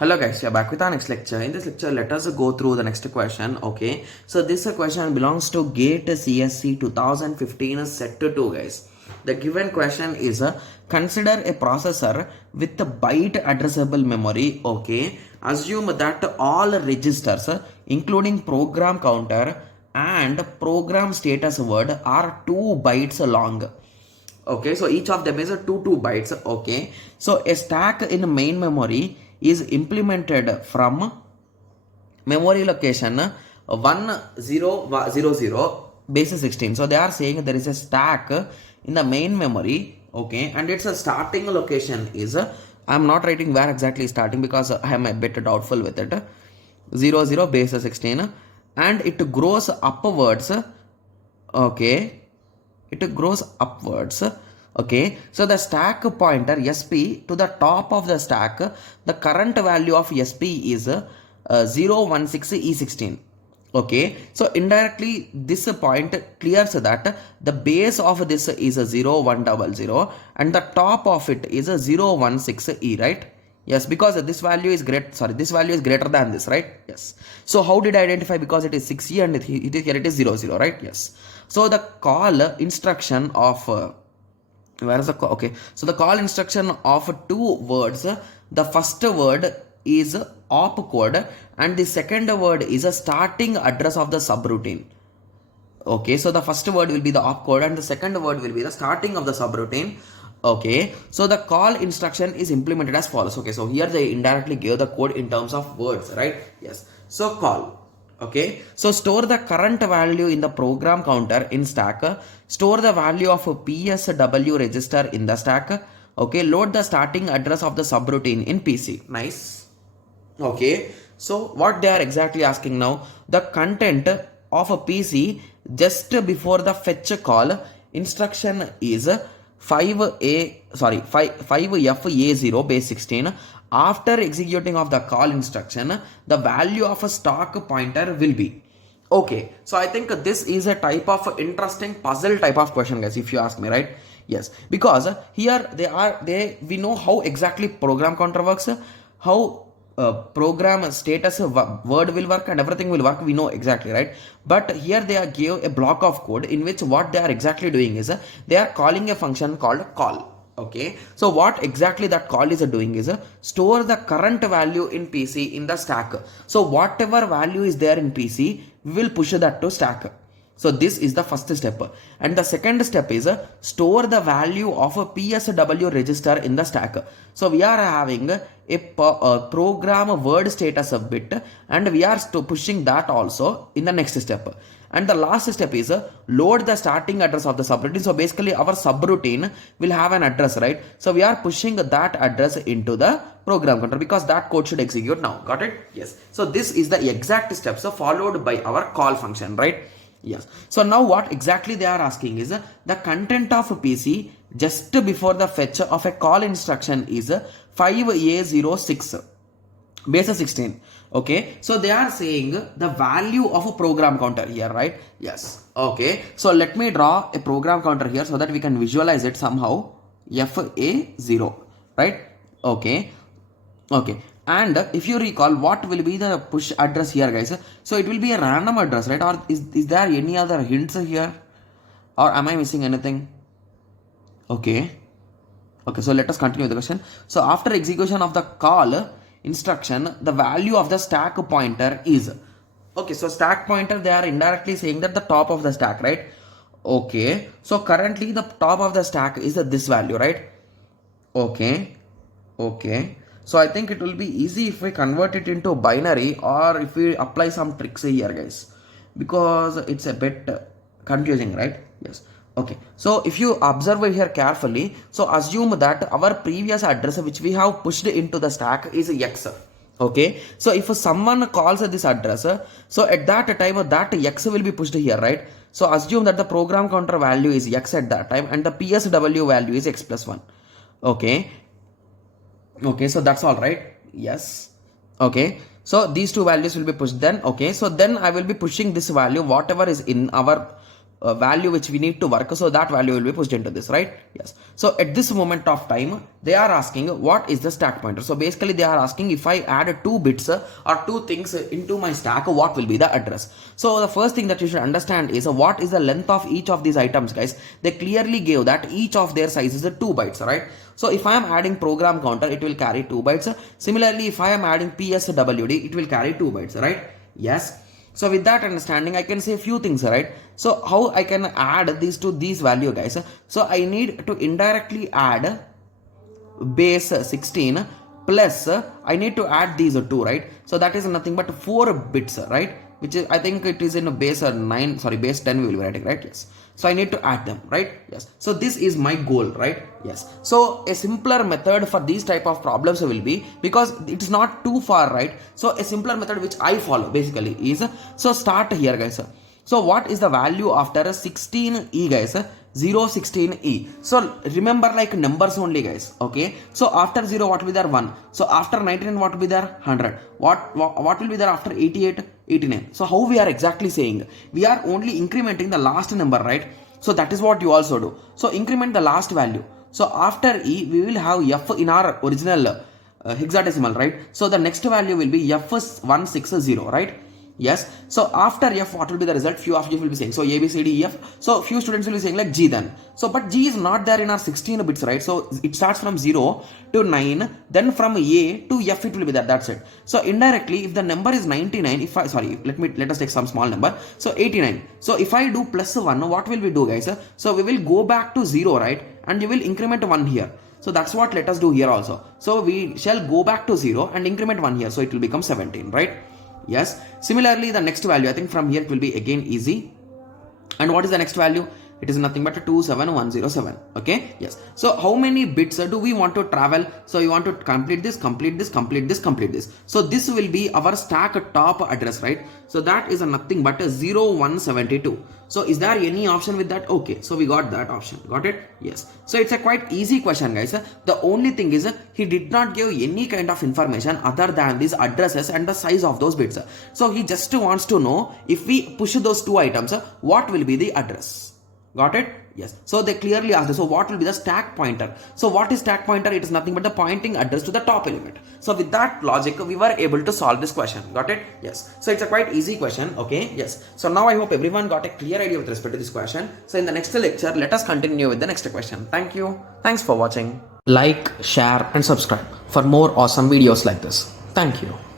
Hello guys, we are back with our next lecture. In this lecture, let us go through the next question. Okay, so this question belongs to GATE CSC 2015 set to 2 guys. The given question is consider a processor with a byte addressable memory. Okay, assume that all registers including program counter and program status word are 2 bytes long. Okay, so each of them is a 2 bytes. Okay, so a stack in main memory is implemented from memory location 1000 base 16. So they are saying there is a stack in the main memory. Okay, and its a starting location is I'm not writing where exactly starting because I am a bit doubtful with it. 00 base 16, and it grows upwards. Okay, it grows upwards. Okay, so the stack pointer sp to the top of the stack, the current value of sp is 016 e16. Okay, so indirectly this point clears that the base of this is a 0100 and the top of it is a 016 e, right? Yes, because this value is this value is greater than this, right? Yes. So how did I identify? Because it is 6e and here it is 00, right? Yes. So the call instruction of where is the call? Okay, so the call instruction of 2 words. The first word is opcode and the second word is a starting address of the subroutine. Okay, so the first word will be the opcode and the second word will be the starting of the subroutine. Okay, so the call instruction is implemented as follows. Okay, so here they indirectly give the code in terms of words, right? Yes. So call. Okay, so store the current value in the program counter in stack. Store the value of a PSW register in the stack. Okay, load the starting address of the subroutine in PC. Nice. Okay, so what they are exactly asking now, the content of a PC just before the fetch call instruction is 5FA0 base 16. After executing of the call instruction, the value of a stack pointer will be. Okay, so I think this is a type of interesting puzzle type of question, guys, if you ask me, right? Yes, because here we know how exactly program counter works, how program status word will work and everything will work, we know exactly, right? But here they are give a block of code in which what they are exactly doing is they are calling a function called call. Okay, so what exactly that call is doing is store the current value in PC in the stack. So whatever value is there in PC, we will push that to stack. So this is the first step, and the second step is store the value of a PSW register in the stack. So we are having a program word status of bit and we are pushing that also in the next step. And the last step is load the starting address of the subroutine. So basically our subroutine will have an address, right? So we are pushing that address into the program counter because that code should execute now. Got it? Yes. So this is the exact steps followed by our call function, right? Yes. So now what exactly they are asking is the content of a PC just before the fetch of a call instruction is 5A06 base 16. Okay, so they are saying the value of a program counter here, right? Yes. Okay, so let me draw a program counter here so that we can visualize it somehow. FA0, right? Okay. Okay, and if you recall, what will be the push address here, guys? So it will be a random address, right? Or is there any other hints here, or am I missing anything? Okay. Okay, so let us continue with the question. So after execution of the call instruction, the value of the stack pointer is. Okay, so stack pointer, they are indirectly saying that the top of the stack, right? Okay, so currently the top of the stack is this value, right? Okay. Okay, so I think it will be easy if we convert it into binary or if we apply some tricks here, guys, because it's a bit confusing, right? Yes. Okay, so if you observe here carefully, so assume that our previous address which we have pushed into the stack is x. Okay, so if someone calls this address, so at that time that x will be pushed here, right? So assume that the program counter value is x at that time and the PSW value is x plus 1. Okay. Okay, so that's all, right? Yes. Okay, so these two values will be pushed then. Okay, so then I will be pushing this value whatever is in our value which we need to work, so that value will be pushed into this, right? Yes. So at this moment of time, they are asking what is the stack pointer. So basically they are asking if I add 2 bits or 2 things into my stack, what will be the address. So the first thing that you should understand is what is the length of each of these items, guys. They clearly gave that each of their size is 2 bytes, right? So if I am adding program counter, it will carry 2 bytes. Similarly, if I am adding PSWD, it will carry 2 bytes, right? Yes. So with that understanding, I can say a few things, right? So how I can add these to these value, guys? So I need to indirectly add base 16 plus I need to add these 2, right? So that is nothing but 4 bits, right? Which is, I think it is in a base 9, sorry, base 10 we will be writing, right? Yes. So I need to add them, right? Yes. So this is my goal, right? Yes. So a simpler method for these type of problems will be, because it is not too far, right? So a simpler method which I follow basically is, so start here, guys. So what is the value after 16e, guys? 016e. So remember, like numbers only, guys. Okay. So after 0, what will be there? 1. So after 99, what will be there? 100. What will be there after 88? 89. So how we are exactly saying? We are only incrementing the last number, right? So that is what you also do. So increment the last value. So after e, we will have f in our original hexadecimal, right? So the next value will be f160, right? Yes. So after f, what will be the result? Few of you will be saying, so A, B, C, D, E, F. So few students will be saying like G then. So but G is not there in our 16 bits, right? So it starts from 0 to 9. Then from A to F it will be there. That's it. So indirectly, if the number is 99, if I, sorry, let us take some small number. So 89. So if I do plus 1, what will we do, guys? So we will go back to 0, right? And you will increment 1 here. So that's what let us do here also. So we shall go back to 0 and increment 1 here. So it will become 17, right? Yes. Similarly, the next value, I think from here it will be again easy. And what is the next value? It is nothing but 27107. Okay. Yes. So how many bits do we want to travel? So you want to complete this, complete this, complete this, complete this. So this will be our stack top address, right? So that is nothing but 0172. So is there any option with that? Okay. So we got that option. Got it? Yes. So it's a quite easy question, guys. The only thing is he did not give any kind of information other than these addresses and the size of those bits. So he just wants to know if we push those 2 items, what will be the address? Got it? Yes. So they clearly asked, so what will be the stack pointer? So what is stack pointer? It is nothing but the pointing address to the top element. So with that logic, we were able to solve this question. Got it? Yes. So it's a quite easy question. Okay. Yes. So now I hope everyone got a clear idea with respect to this question. So in the next lecture, let us continue with the next question. Thank you. Thanks for watching. Like, share and subscribe for more awesome videos like this. Thank you.